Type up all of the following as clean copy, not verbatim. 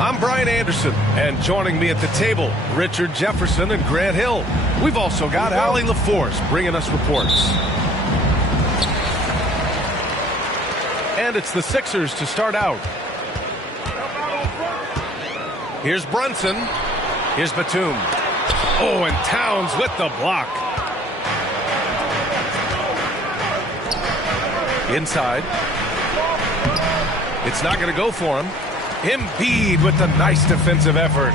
I'm Brian Anderson, and joining me at the table, Richard Jefferson and Grant Hill. We've also got Allie LaForce bringing us reports. And it's the Sixers to start out. Here's Brunson. Here's Batum. Oh, and Towns with the block. Inside. It's not going to go for him. Embiid with the nice defensive effort.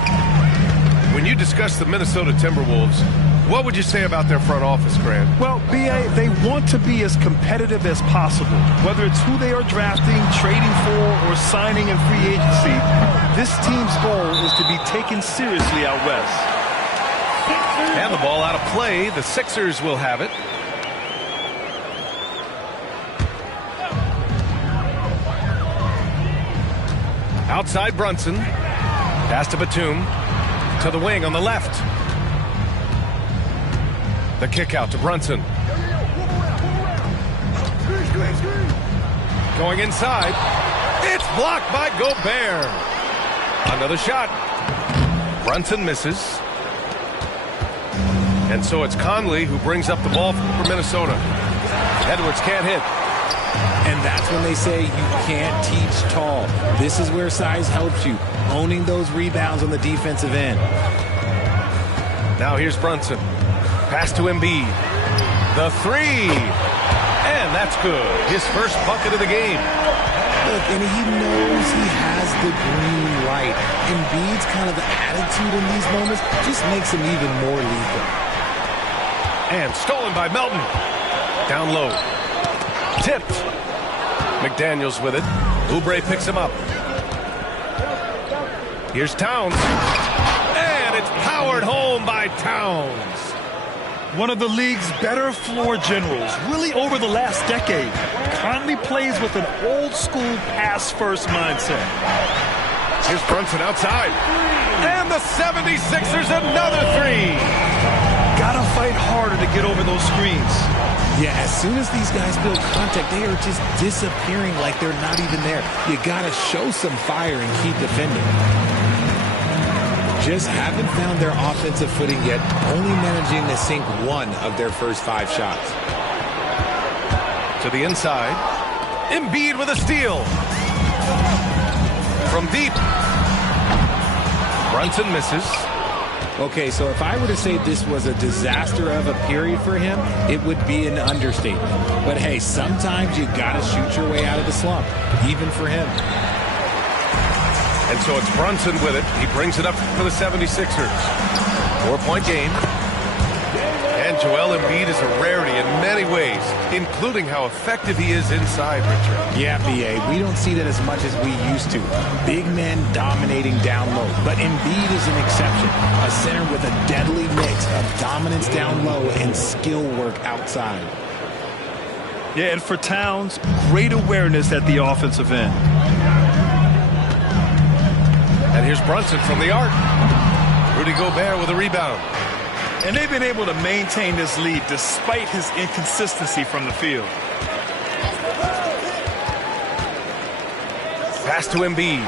When you discuss the Minnesota Timberwolves, what would you say about their front office, Grant? Well, B.A., they want to be as competitive as possible. Whether it's who they are drafting, trading for, or signing in free agency, this team's goal is to be taken seriously out west. And the ball out of play. The Sixers will have it. Outside Brunson. Pass to Batum. To the wing on the left. The kick out to Brunson. Going inside. It's blocked by Gobert. Another shot. Brunson misses. And so it's Conley who brings up the ball for Minnesota. Edwards can't hit. And that's when they say you can't teach tall. This is where size helps you, owning those rebounds on the defensive end. Now here's Brunson. Pass to Embiid. The three. And that's good. His first bucket of the game. Look, and he knows he has the green light. Embiid's kind of the attitude in these moments just makes him even more lethal. And stolen by Melton. Down low. Tipped. McDaniels with it. Oubre picks him up. Here's Towns. And it's powered home by Towns. One of the league's better floor generals, really over the last decade. Conley plays with an old-school pass-first mindset. Here's Brunson outside. And the 76ers another three. Gotta fight harder to get over those screens. Yeah, as soon as these guys build contact, they are just disappearing like they're not even there. You gotta show some fire and keep defending. Just haven't found their offensive footing yet, only managing to sink one of their first 5 shots. To the inside. Embiid with a steal. From deep. Brunson misses. Okay, so if I were to say this was a disaster of a period for him, it would be an understatement. But hey, sometimes you gotta shoot your way out of the slump, even for him. And so it's Brunson with it. He brings it up for the 76ers. 4-point game. And Joel Embiid is a rarity in many ways, including how effective he is inside, Richard. Yeah, B.A., we don't see that as much as we used to. Big men dominating down low. But Embiid is an exception. A center with a deadly mix of dominance down low and skill work outside. Yeah, and for Towns, great awareness at the offensive end. And here's Brunson from the arc. Rudy Gobert with a rebound. And they've been able to maintain this lead despite his inconsistency from the field. Pass to Embiid.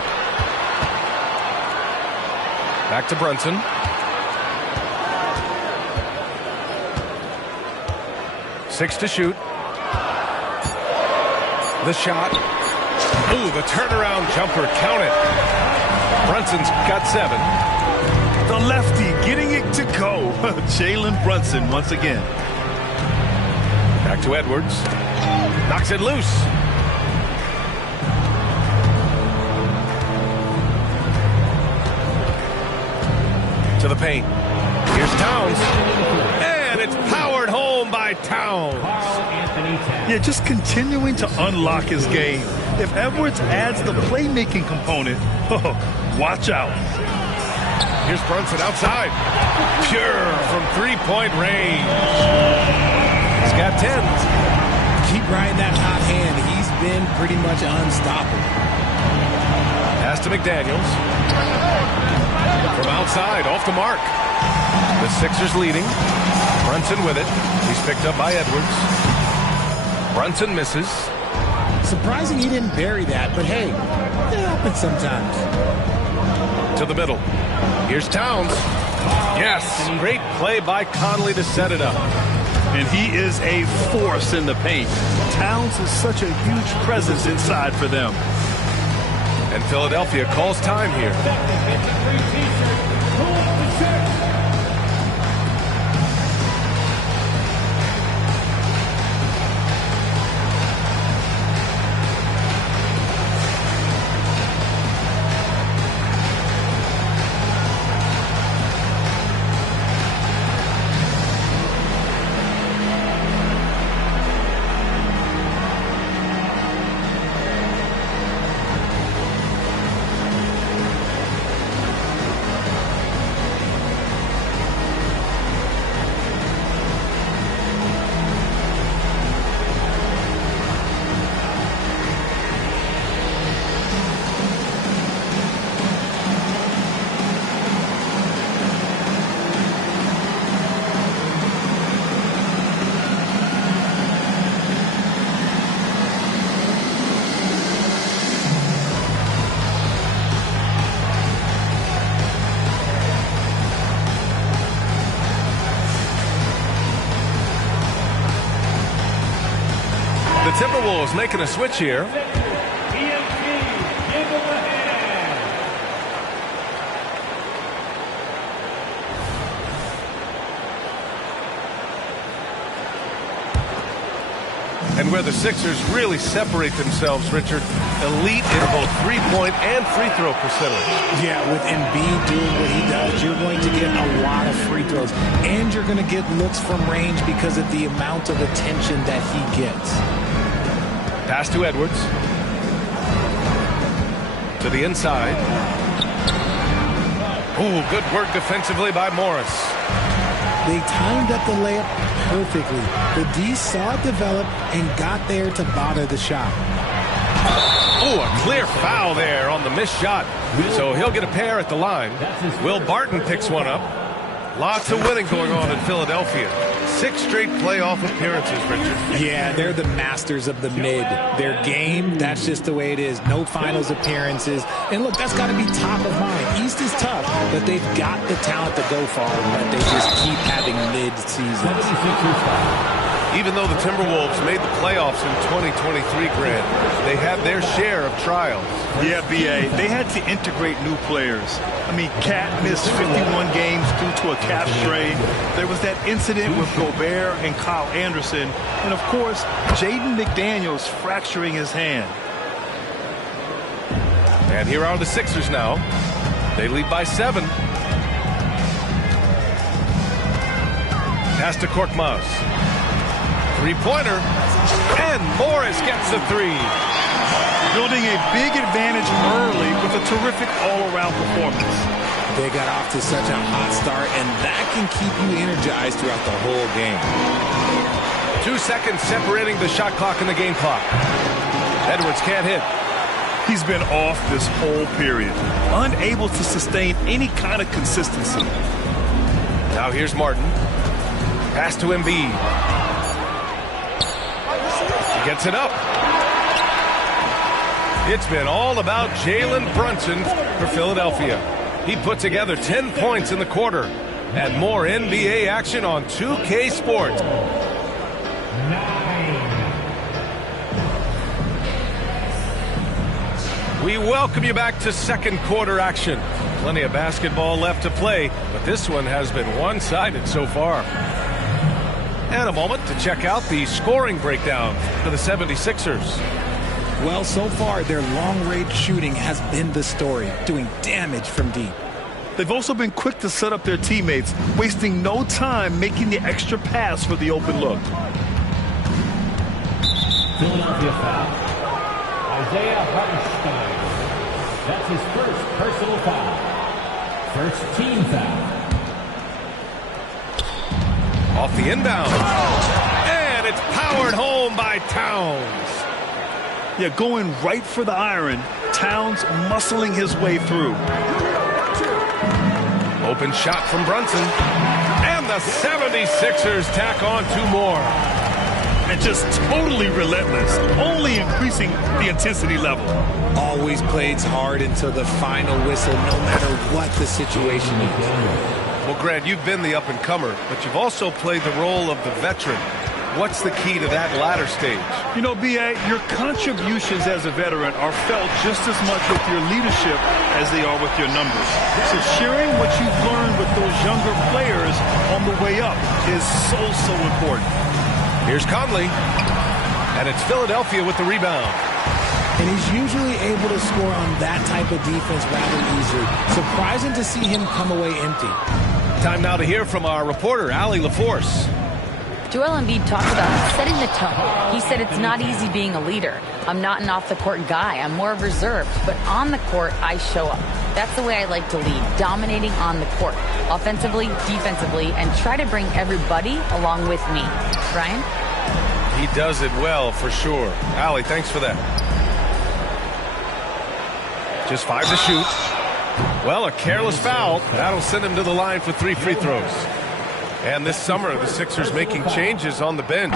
Back to Brunson. Six to shoot. The shot. Ooh, the turnaround jumper. Count it. Brunson's got 7. The lefty getting it to go. Jalen Brunson once again. Back to Edwards. Knocks it loose. To the paint. Here's Towns. And it's powered home by Towns. Yeah, just continuing to unlock his game. If Edwards adds the playmaking component, watch out. Here's Brunson outside. Pure from 3-point range. He's got 10. Keep riding that hot hand. He's been pretty much unstoppable. Pass to McDaniels. From outside, off the mark. The Sixers leading. Brunson with it. He's picked up by Edwards. Brunson misses. Surprising he didn't bury that, but hey, it happens sometimes. To the middle. Here's Towns. Yes, great play by Conley to set it up. And he is a force in the paint. Towns is such a huge presence inside for them. And Philadelphia calls time here. The Timberwolves making a switch here. And where the Sixers really separate themselves, Richard, elite in both three-point and free throw percentage. Yeah, with Embiid doing what he does, you're going to get a lot of free throws. And you're going to get looks from range because of the amount of attention that he gets. Pass to Edwards. To the inside. Ooh, good work defensively by Morris. They timed up the layup perfectly. The D saw it develop and got there to bother the shot. Oh, a clear foul there on the missed shot. So he'll get a pair at the line. Will Barton picks one up. Lots of winning going on in Philadelphia. 6 straight playoff appearances, Richard. Yeah, they're the masters of the mid. Their game, that's just the way it is. No finals appearances. And look, that's got to be top of mind. East is tough, but they've got the talent to go far, but they just keep having mid-seasons. Even though the Timberwolves made the playoffs in 2023, Grant, they had their share of trials. Yeah, B.A., they had to integrate new players. I mean, Cat missed 51 games due to a calf strain. There was that incident with Gobert and Kyle Anderson. And, of course, Jaden McDaniels fracturing his hand. And here are the Sixers now. They lead by 7. Pass to Korkmaz. Three-pointer. And Morris gets the 3. Building a big advantage early with a terrific all-around performance. They got off to such a hot start, and that can keep you energized throughout the whole game. 2 seconds separating the shot clock and the game clock. Edwards can't hit. He's been off this whole period, unable to sustain any kind of consistency. Now here's Martin. Pass to Embiid. He gets it up. It's been all about Jalen Brunson for Philadelphia. He put together 10 points in the quarter. And more NBA action on 2K Sports. We welcome you back to second quarter action. Plenty of basketball left to play, but this one has been one-sided so far. And a moment to check out the scoring breakdown for the 76ers. Well, so far, their long-range shooting has been the story, doing damage from deep. They've also been quick to set up their teammates, wasting no time making the extra pass for the open look. Philadelphia foul. Isaiah Hartenstein. That's his first personal foul. First team foul. Off the inbound. And it's powered home by Towns. Yeah, going right for the iron. Towns muscling his way through. Open shot from Brunson. And the 76ers tack on 2 more. and just totally relentless, only increasing the intensity level. Always plays hard until the final whistle, no matter what the situation is. Well, Grant, you've been the up-and-comer, but you've also played the role of the veteran. What's the key to that latter stage? You know, B.A., your contributions as a veteran are felt just as much with your leadership as they are with your numbers. So sharing what you've learned with those younger players on the way up is so important. Here's Conley, and it's Philadelphia with the rebound. And he's usually able to score on that type of defense rather easily. Surprising to see him come away empty. Time now to hear from our reporter, Allie LaForce. Joel Embiid talked about setting the tone. He said it's not easy being a leader. I'm not an off-the-court guy. I'm more reserved. But on the court, I show up. That's the way I like to lead, dominating on the court, offensively, defensively, and try to bring everybody along with me. Ryan? He does it well, for sure. Allie, thanks for that. Just 5 to shoot. Well, a careless foul. That'll send him to the line for 3 free throws. And this summer, the Sixers making changes on the bench.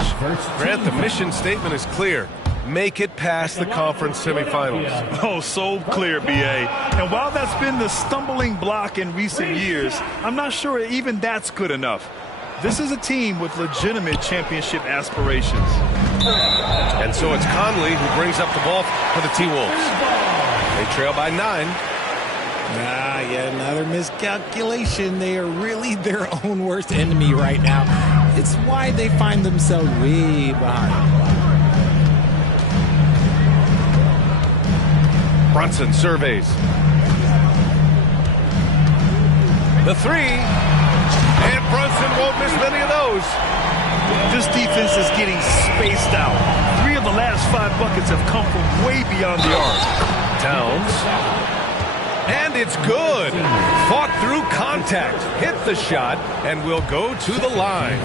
Grant, the mission statement is clear. Make it past the conference semifinals. Oh, so clear, B.A. And while that's been the stumbling block in recent years, I'm not sure even that's good enough. This is a team with legitimate championship aspirations. And so it's Conley who brings up the ball for the T-Wolves. They trail by 9. Yet another miscalculation. They are really their own worst enemy right now. It's why they find themselves way behind. Brunson surveys. The 3. And Brunson won't miss many of those. This defense is getting spaced out. 3 of the last 5 buckets have come from way beyond the arc. Towns. And it's good. Fought through contact. Hit the shot and will go to the line.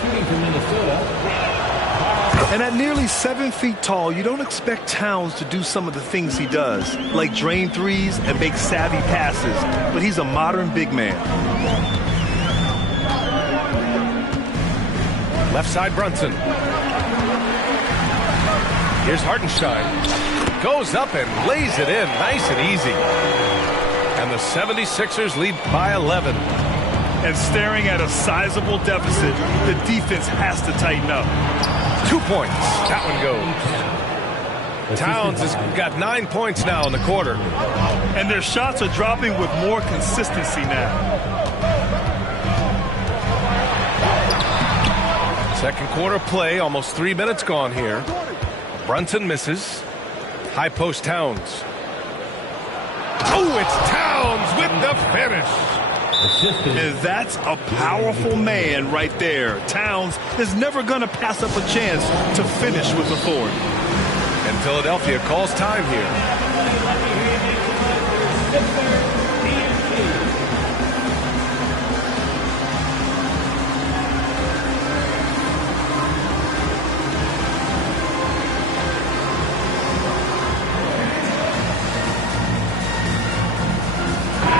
Shooting for Minnesota. And at nearly 7 feet tall, you don't expect Towns to do some of the things he does, like drain threes and make savvy passes. But he's a modern big man. Left side Brunson. Here's Hartenstein. Goes up and lays it in nice and easy. And the 76ers lead by 11. And staring at a sizable deficit, the defense has to tighten up. 2 points. That one goes. Towns has got 9 points now in the quarter. And their shots are dropping with more consistency now. Second quarter play, almost 3 minutes gone here. Brunson misses. High post Towns. Oh, it's Towns with the finish. And that's a powerful man right there. Towns is never going to pass up a chance to finish with authority. And Philadelphia calls time here.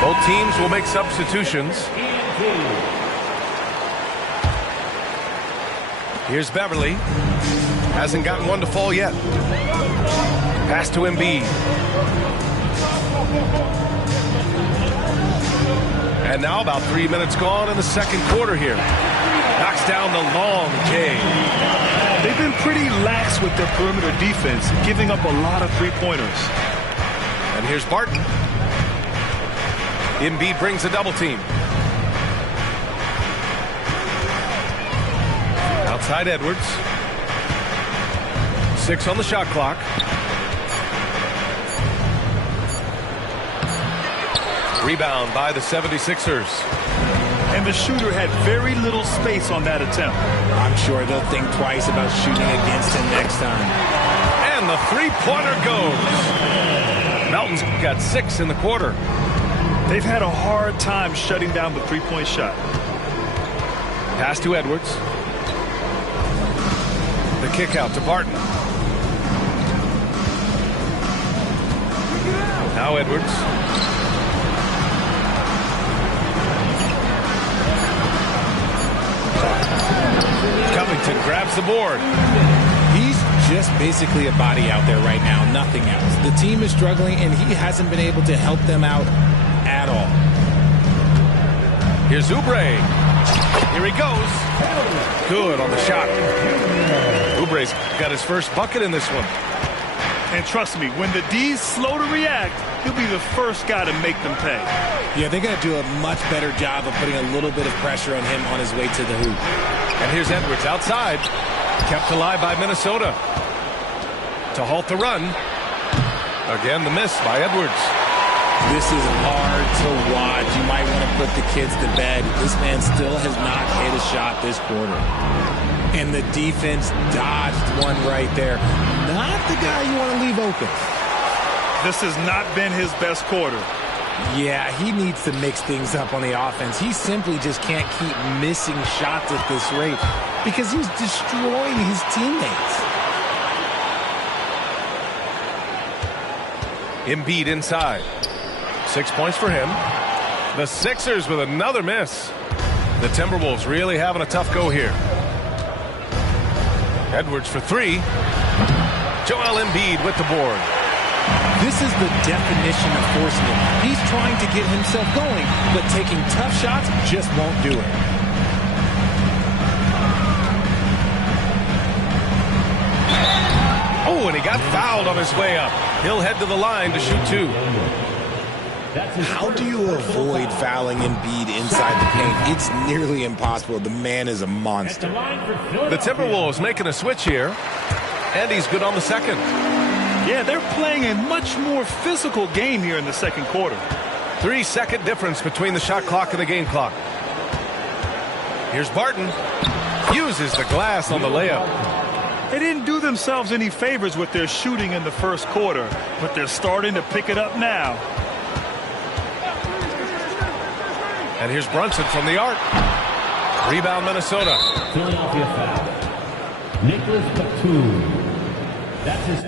Both teams will make substitutions. Here's Beverly. Hasn't gotten one to fall yet. Pass to Embiid. And now about 3 minutes gone in the second quarter here. Knocks down the long J. They've been pretty lax with their perimeter defense, giving up a lot of three-pointers. And here's Barton. Embiid brings a double team. Outside Edwards. 6 on the shot clock. Rebound by the 76ers. And the shooter had very little space on that attempt. I'm sure they'll think twice about shooting against him next time. And the three-pointer goes. Melton's got 6 in the quarter. They've had a hard time shutting down the three-point shot. Pass to Edwards. The kick out to Barton. Now Edwards. Covington grabs the board. He's just basically a body out there right now, nothing else. The team is struggling, and he hasn't been able to help them out at all. Here's Oubre. Here he goes. Good on the shot. Oubre's got his first bucket in this one. And trust me, when the D's slow to react, he'll be the first guy to make them pay. Yeah, they're going to do a much better job of putting a little bit of pressure on him on his way to the hoop. And here's Edwards outside. Kept alive by Minnesota. To halt the run. Again, the miss by Edwards. This is hard to watch. You might want to put the kids to bed. This man still has not hit a shot this quarter. And the defense dodged one right there. Not the guy you want to leave open. This has not been his best quarter. Yeah, he needs to mix things up on the offense. He simply just can't keep missing shots at this rate because he's destroying his teammates. Embiid inside. 6 points for him. The Sixers with another miss. The Timberwolves really having a tough go here. Edwards for three. Joel Embiid with the board. This is the definition of forcing it. He's trying to get himself going, but taking tough shots just won't do it. Oh, and he got fouled on his way up. He'll head to the line to shoot two. How do you avoid fouling Embiid inside the paint? It's nearly impossible. The man is a monster. The Timberwolves making a switch here, and he's good on the second. Yeah, they're playing a much more physical game here in the second quarter. 3-second difference between the shot clock and the game clock. Here's Barton. Uses the glass on the layup. They didn't do themselves any favors with their shooting in the first quarter, but they're starting to pick it up now. And here's Brunson from the arc. Rebound, Minnesota. Philadelphia foul. Nicholas Batum. That's his.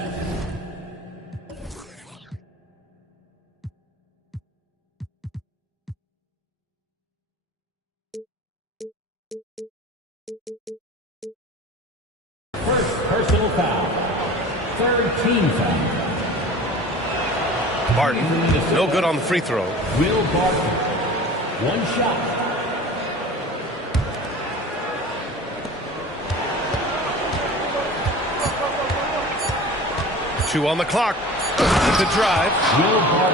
First personal foul. Third team foul. Barton, no good on the free throw. Will Barton. One shot. Two on the clock. The drive.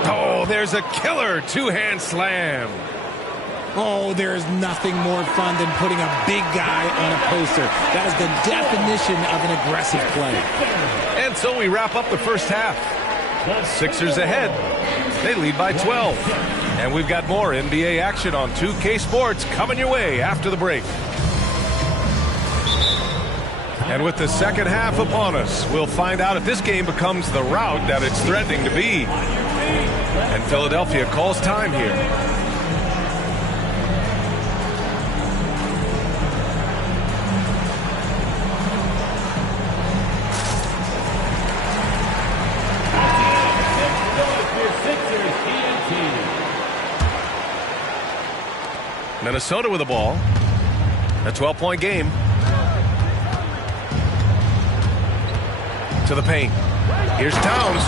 Oh, there's a killer two-hand slam. Oh, there is nothing more fun than putting a big guy on a poster. That is the definition of an aggressive play. And so we wrap up the first half. Sixers ahead. They lead by 12. And we've got more NBA action on 2K Sports coming your way after the break. And with the second half upon us, we'll find out if this game becomes the rout that it's threatening to be. And Philadelphia calls time here. Minnesota with the ball. A 12-point game. To the paint. Here's Towns.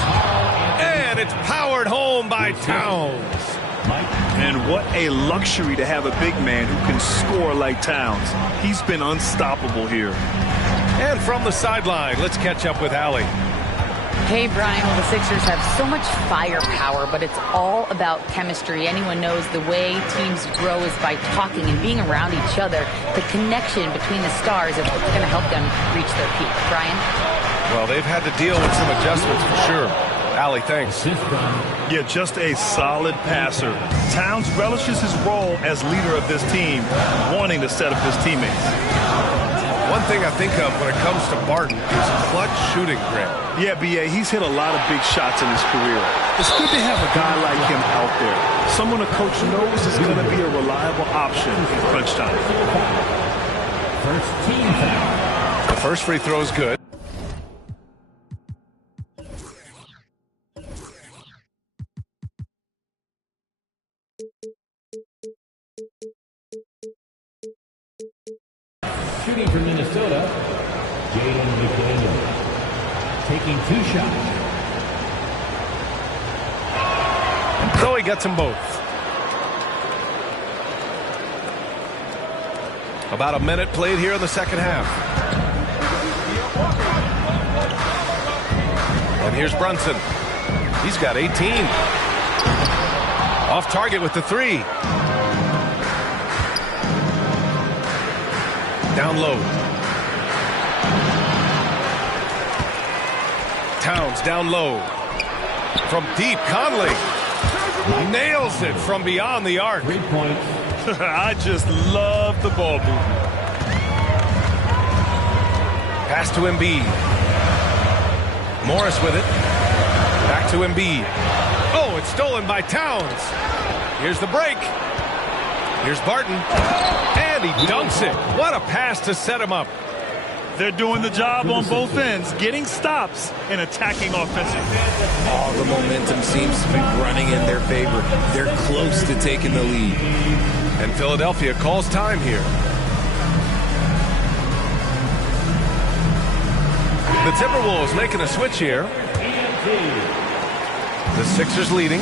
And it's powered home by Towns. And what a luxury to have a big man who can score like Towns. He's been unstoppable here. And from the sideline, let's catch up with Allie. Hey, Brian, well, the Sixers have so much firepower, but it's all about chemistry. Anyone knows the way teams grow is by talking and being around each other. The connection between the stars is what's going to help them reach their peak. Brian? Well, they've had to deal with some adjustments for sure. Allie, thanks. Yeah, just a solid passer. Towns relishes his role as leader of this team, wanting to set up his teammates. One thing I think of when it comes to Barton is clutch shooting, Grant. Yeah, B.A., he's hit a lot of big shots in his career. It's good to have a guy like him out there. Someone a coach knows is going to be a reliable option in crunch time. First team foul. The first free throw is good. Shooting for Minnesota, Jaden McDaniels taking 2 shots. So he gets them both. About a minute played here in the second half. And here's Brunson. He's got 18. Off target with the 3. Down low. Towns down low. From deep, Conley nails it from beyond the arc. 3 points. I just love the ball movement. Pass to Embiid. Morris with it. Back to Embiid. Oh, it's stolen by Towns. Here's the break. Here's Barton. And he dunks it. What a pass to set him up. They're doing the job on both ends, getting stops and attacking offensively. All the momentum seems to be running in their favor. They're close to taking the lead. And Philadelphia calls time here. The Timberwolves making a switch here. The Sixers leading.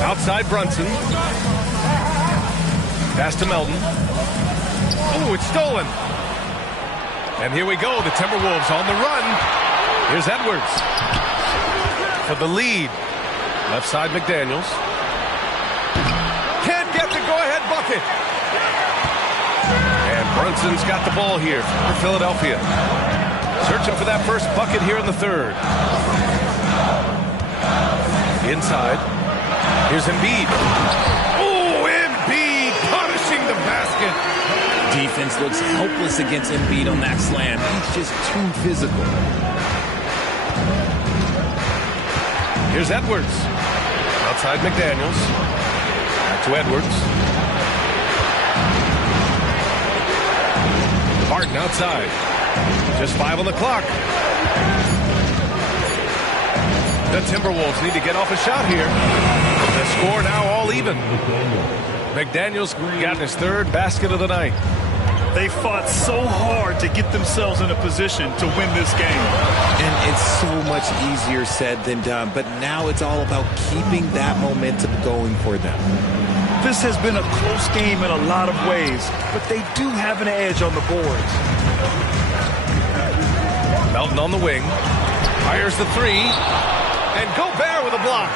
Outside Brunson. Pass to Melton. Oh, it's stolen. And here we go. The Timberwolves on the run. Here's Edwards for the lead. Left side McDaniels. Can't get the go-ahead bucket. And Brunson's got the ball here for Philadelphia. Searching for that first bucket here in the third. Inside. Here's Embiid. Oh, Embiid punishing the basket. Defense looks helpless against Embiid on that slam. He's just too physical. Here's Edwards. Outside McDaniels. Back to Edwards. Barton outside. Just 5 on the clock. The Timberwolves need to get off a shot here. The score now all even. McDaniels got his 3rd basket of the night. They fought so hard to get themselves in a position to win this game. And it's so much easier said than done, but now it's all about keeping that momentum going for them. This has been a close game in a lot of ways, but they do have an edge on the boards. Melton on the wing. Fires the 3. And Gobert with a block.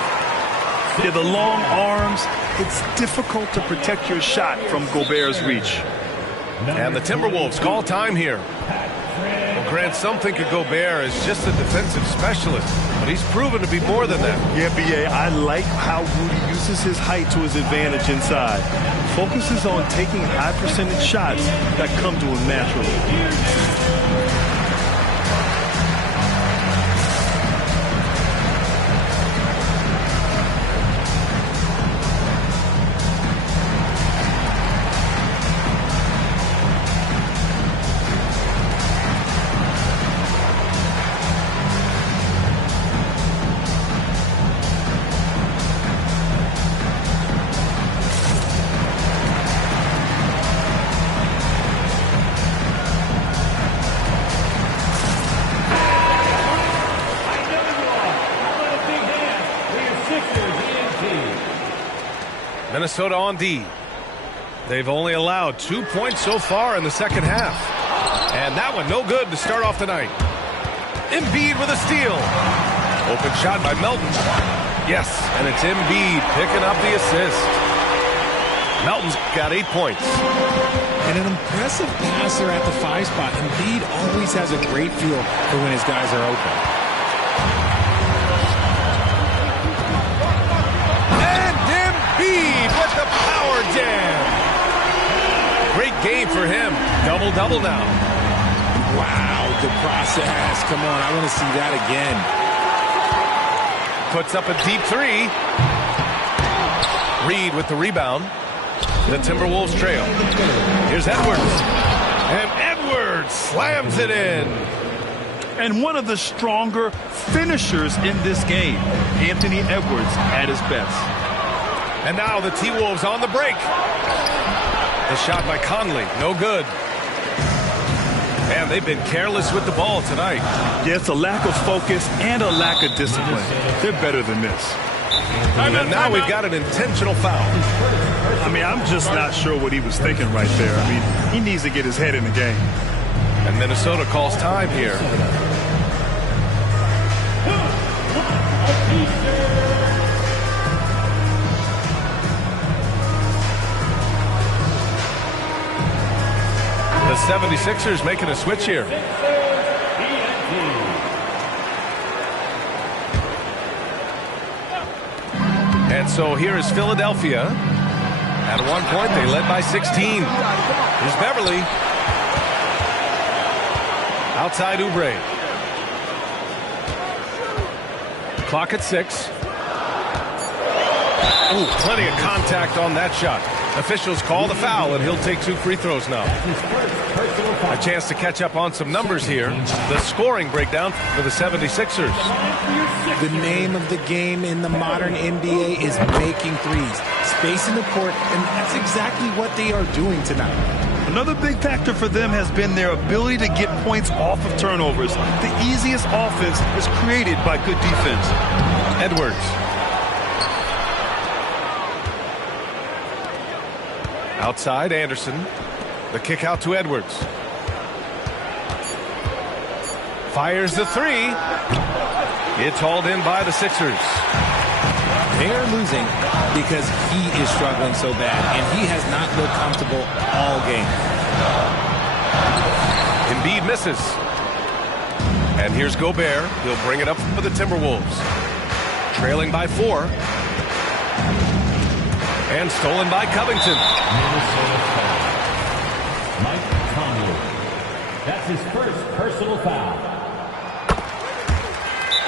Yeah, the long arms, it's difficult to protect your shot from Gobert's reach. And the Timberwolves call time here. Well, Grant, some think of Gobert as just a defensive specialist, but he's proven to be more than that. Yeah, B.A., I like how Rudy uses his height to his advantage inside. Focuses on taking high percentage shots that come to him naturally. Minnesota on D. They've only allowed 2 points so far in the second half. And that one no good to start off the night. Embiid with a steal. Open shot by Melton. Yes, and it's Embiid picking up the assist. Melton's got 8 points. And an impressive passer at the 5 spot. Embiid always has a great feel for when his guys are open. With the power jam. Great game for him. Double-double now. Wow, the process. Come on, I want to see that again. Puts up a deep 3. Reed with the rebound. The Timberwolves trail. Here's Edwards. And Edwards slams it in. And one of the stronger finishers in this game, Anthony Edwards at his best. And now the T-Wolves on the break. The shot by Conley, no good. And they've been careless with the ball tonight. Yeah, it's a lack of focus and a lack of discipline. They're better than this. And now we've got an intentional foul. I mean, I'm just not sure what he was thinking right there. I mean, he needs to get his head in the game. And Minnesota calls time here. The 76ers making a switch here. And so here is Philadelphia. At one point, they led by 16. Here's Beverly. Outside Oubre. Clock at 6. Ooh, plenty of contact on that shot. Officials call the foul, and he'll take 2 free throws now. A chance to catch up on some numbers here. The scoring breakdown for the 76ers. The name of the game in the modern NBA is making threes. Space in the court, and that's exactly what they are doing tonight. Another big factor for them has been their ability to get points off of turnovers. The easiest offense is created by good defense. Edwards. Outside, Anderson. The kick out to Edwards. Fires the 3. It's hauled in by the Sixers. They're losing because he is struggling so bad, and he has not looked comfortable all game. Embiid misses. And here's Gobert. He'll bring it up for the Timberwolves. Trailing by 4. And stolen by Covington. Mike Conley. That's his first personal foul.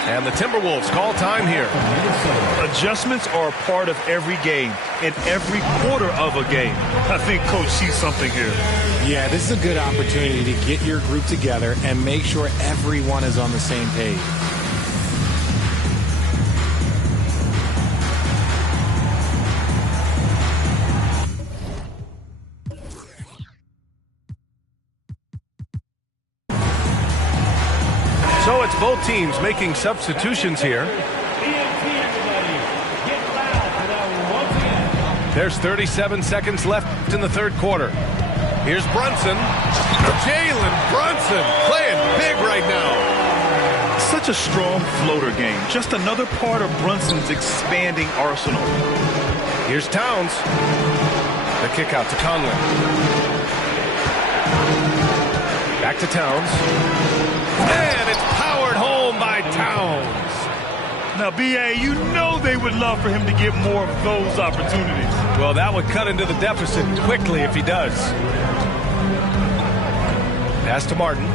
And the Timberwolves call time here. Adjustments are a part of every game and every quarter of a game. I think Coach sees something here. Yeah, this is a good opportunity to get your group together and make sure everyone is on the same page. So it's both teams making substitutions here. There's 37 seconds left in the third quarter. Here's Brunson. Jalen Brunson playing big right now. Such a strong floater game. Just another part of Brunson's expanding arsenal. Here's Towns. The kick out to Conley. Back to Towns. And it's powered home by Towns. Now, B.A., you know they would love for him to get more of those opportunities. Well, that would cut into the deficit quickly if he does. Pass to Martin.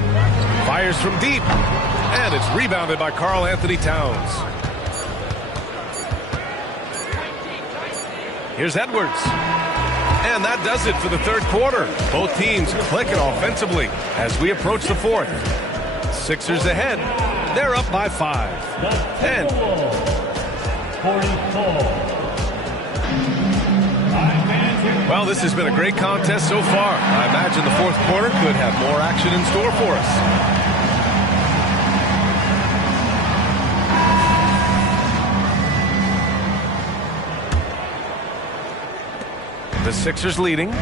Fires from deep. And it's rebounded by Karl Anthony Towns. Here's Edwards. And that does it for the third quarter. Both teams clicking offensively as we approach the fourth. Sixers ahead. They're up by 5. 10. 44. Well, this has been a great contest so far. I imagine the fourth quarter could have more action in store for us. The Sixers leading.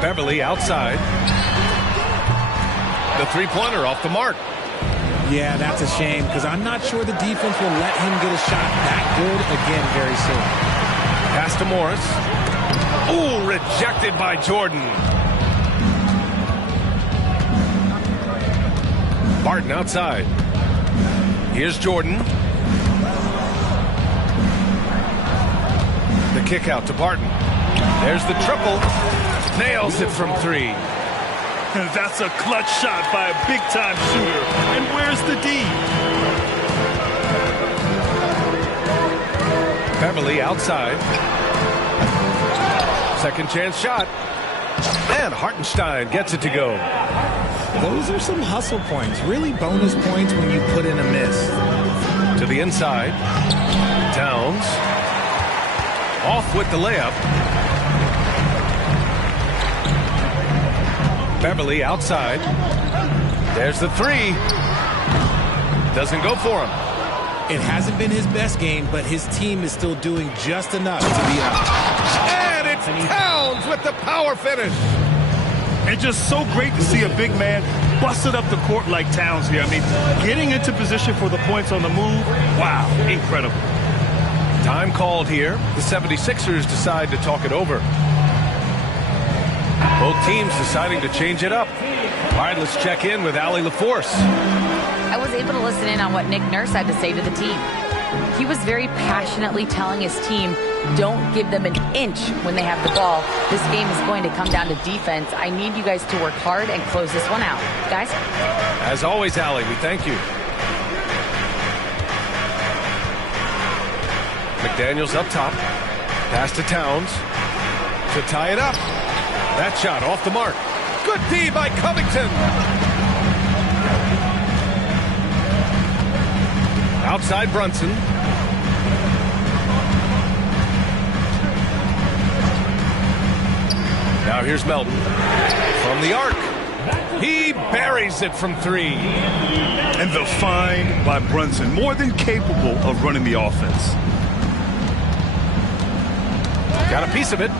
Beverly outside. The three-pointer off the mark. Yeah, that's a shame because I'm not sure the defense will let him get a shot that good again very soon. Pass to Morris. Ooh, rejected by Jordan. Barton outside. Here's Jordan. The kick out to Barton. There's the triple. Nails it from 3. That's a clutch shot by a big-time shooter. And where's the D? Beverly outside. Second chance shot. And Hartenstein gets it to go. Those are some hustle points. Really bonus points when you put in a miss. To the inside. Towns. Off with the layup. Beverly outside. There's the three. Doesn't go for him. It hasn't been his best game, but his team is still doing just enough to be up. And it's Towns with the power finish. And just so great to see a big man busted up the court like Towns here. I mean, getting into position for the points on the move, wow, incredible. Time called here. The 76ers decide to talk it over. Both teams deciding to change it up. All right, let's check in with Allie LaForce. I was able to listen in on what Nick Nurse had to say to the team. He was very passionately telling his team, don't give them an inch when they have the ball. This game is going to come down to defense. I need you guys to work hard and close this one out. Guys? As always, Allie, we thank you. McDaniels up top. Pass to Towns to tie it up. That shot off the mark. Good D by Covington. Outside Brunson. Now here's Melton. From the arc. He buries it from three. And the find by Brunson, more than capable of running the offense. Got a piece of it.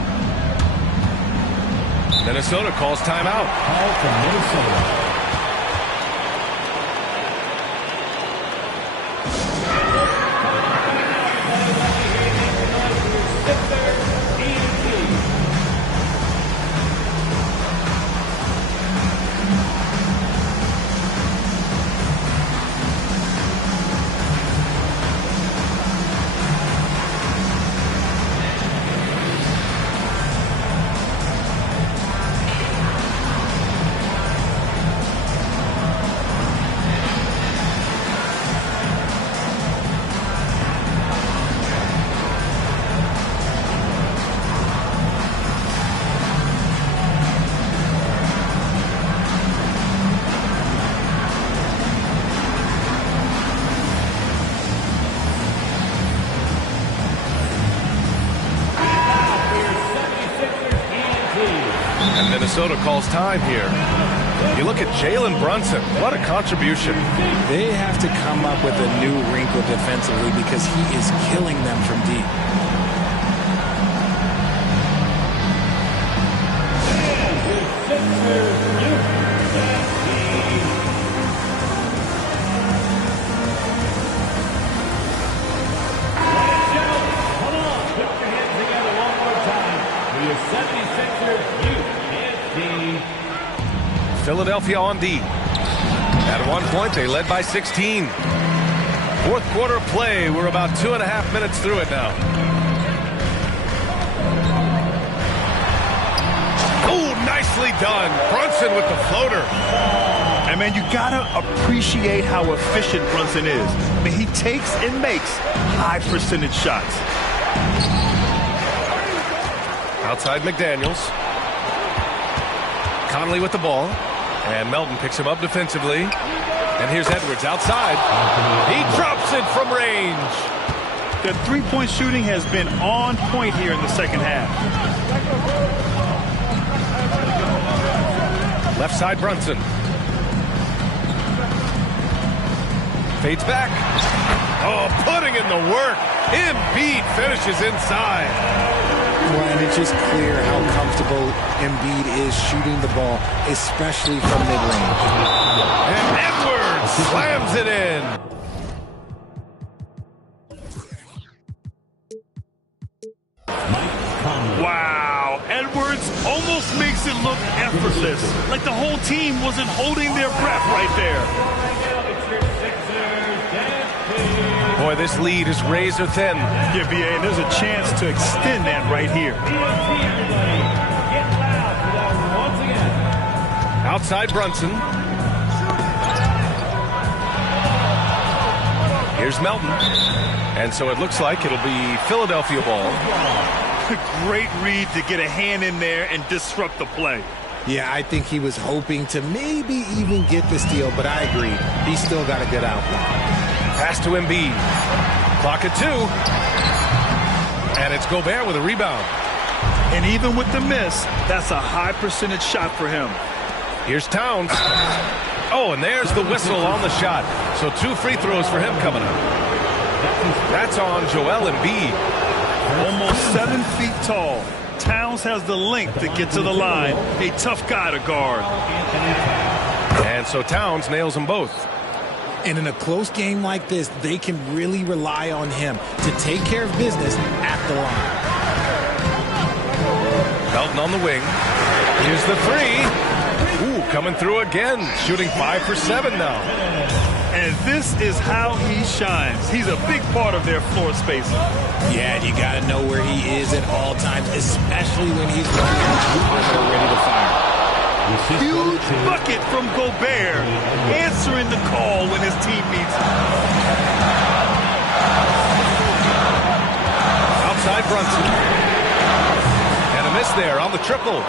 Minnesota calls timeout. Call from Minnesota. Minnesota calls time here. You look at Jalen Brunson. What a contribution. They have to come up with a new wrinkle defensively because he is killing them from deep. Philadelphia on D. At one point, they led by 16. Fourth quarter play. We're about 2.5 minutes through it now. Oh, nicely done. Brunson with the floater. And, man, you got to appreciate how efficient Brunson is. I mean, he takes and makes high percentage shots. Outside McDaniels. Conley with the ball. And Melton picks him up defensively. And here's Edwards outside. He drops it from range. The three-point shooting has been on point here in the second half. Left side Brunson. Fades back. Oh, putting in the work. Embiid finishes inside. Well, and it's just clear how comfortable Embiid is shooting the ball, especially from mid-range. And Edwards slams it in. Wow, Edwards almost makes it look effortless, like the whole team wasn't holding their breath right there. Boy, this lead is razor thin. Yeah, B.A., and there's a chance to extend that right here. Outside Brunson. Here's Melton. And so it looks like it'll be Philadelphia ball. Great read to get a hand in there and disrupt the play. Yeah, I think he was hoping to maybe even get the steal, but I agree. He's still got a good outcome. Pass to Embiid. Clock at 2. And it's Gobert with a rebound. And even with the miss, that's a high percentage shot for him. Here's Towns. Oh, and there's the whistle on the shot. So 2 free throws for him coming up. That's on Joel Embiid. Almost 7 feet tall. Towns has the length to get to the line. A tough guy to guard. And so Towns nails them both. And in a close game like this, they can really rely on him to take care of business at the line. Melton on the wing. Here's the 3. Ooh, coming through again. Shooting 5 for 7 now. And this is how he shines. He's a big part of their floor spacing. Yeah, and you got to know where he is at all times, especially when he's running out the perimeter ready to fire. Huge bucket from Gobert, answering the call when his team needs him. Outside Brunson. And a miss there on the triple.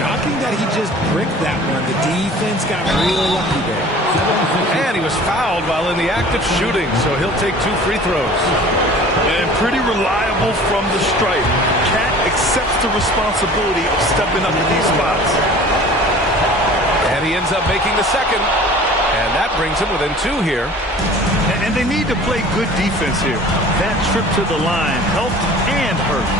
Shocking that he just bricked that one. The defense got real lucky there. And he was fouled while in the act of shooting, so he'll take 2 free throws. And pretty reliable from the stripe. Cat accepts the responsibility of stepping up in these spots. And he ends up making the second. And that brings him within 2 here. And they need to play good defense here. That trip to the line helped and hurt.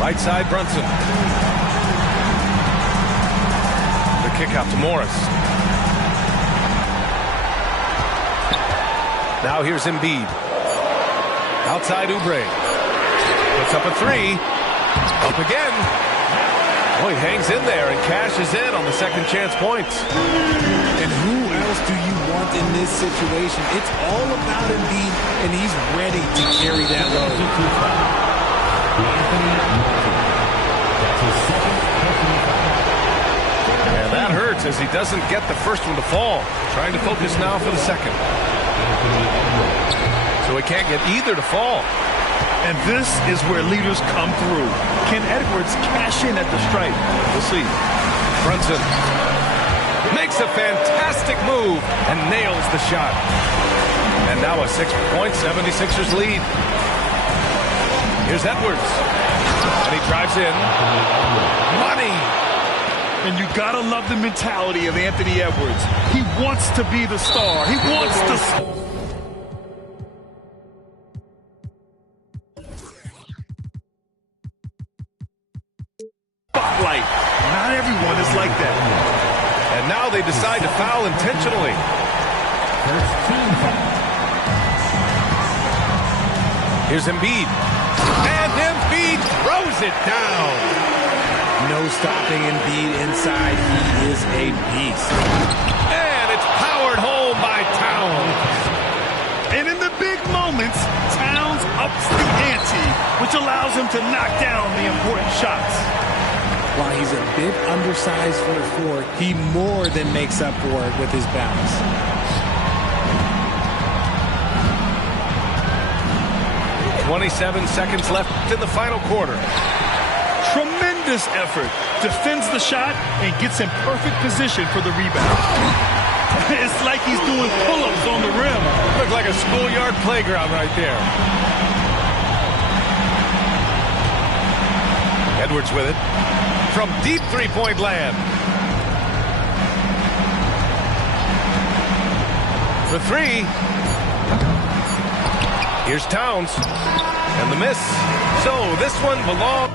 Right side Brunson. The kick out to Morris. Now here's Embiid. Outside Oubre. Puts up a 3. Up again. Oh, he hangs in there and cashes in on the second chance points. And who else do you want in this situation? It's all about Embiid, and he's ready to carry that load. And that hurts as he doesn't get the first one to fall. Trying to focus now for the second. So he can't get either to fall. And this is where leaders come through. Can Edwards cash in at the stripe? We'll see. Brunson makes a fantastic move and nails the shot. And now a 6-point 76ers lead. Here's Edwards. And he drives in. Money! And you gotta love the mentality of Anthony Edwards. He wants to be the star. He wants to... spotlight. Not everyone is like that. And now they decide to foul intentionally. Here's Embiid. And Embiid throws it down. No stopping Embiid inside. He is a beast. And it's powered home by Towns. And in the big moments, Towns ups the ante, which allows him to knock down the important shots. While he's a bit undersized for a 4, he more than makes up for it with his balance. .27 seconds left in the final quarter. Tremendous effort. Defends the shot and gets in perfect position for the rebound. It's like he's doing pull-ups on the rim. Looks like a schoolyard playground right there. Edwards with it. From deep three-point land. The 3. Here's Towns. And the miss. So this one belongs...